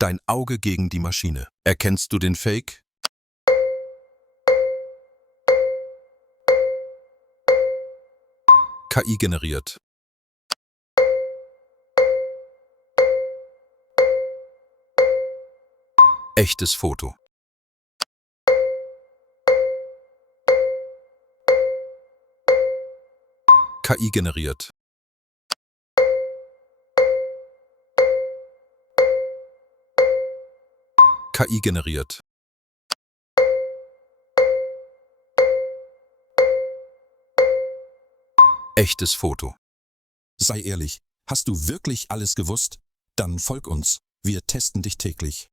Dein Auge gegen die Maschine. Erkennst du den Fake? KI generiert. Echtes Foto. KI generiert. KI generiert. Echtes Foto. Sei ehrlich, hast du wirklich alles gewusst? Dann folg uns, wir testen dich täglich.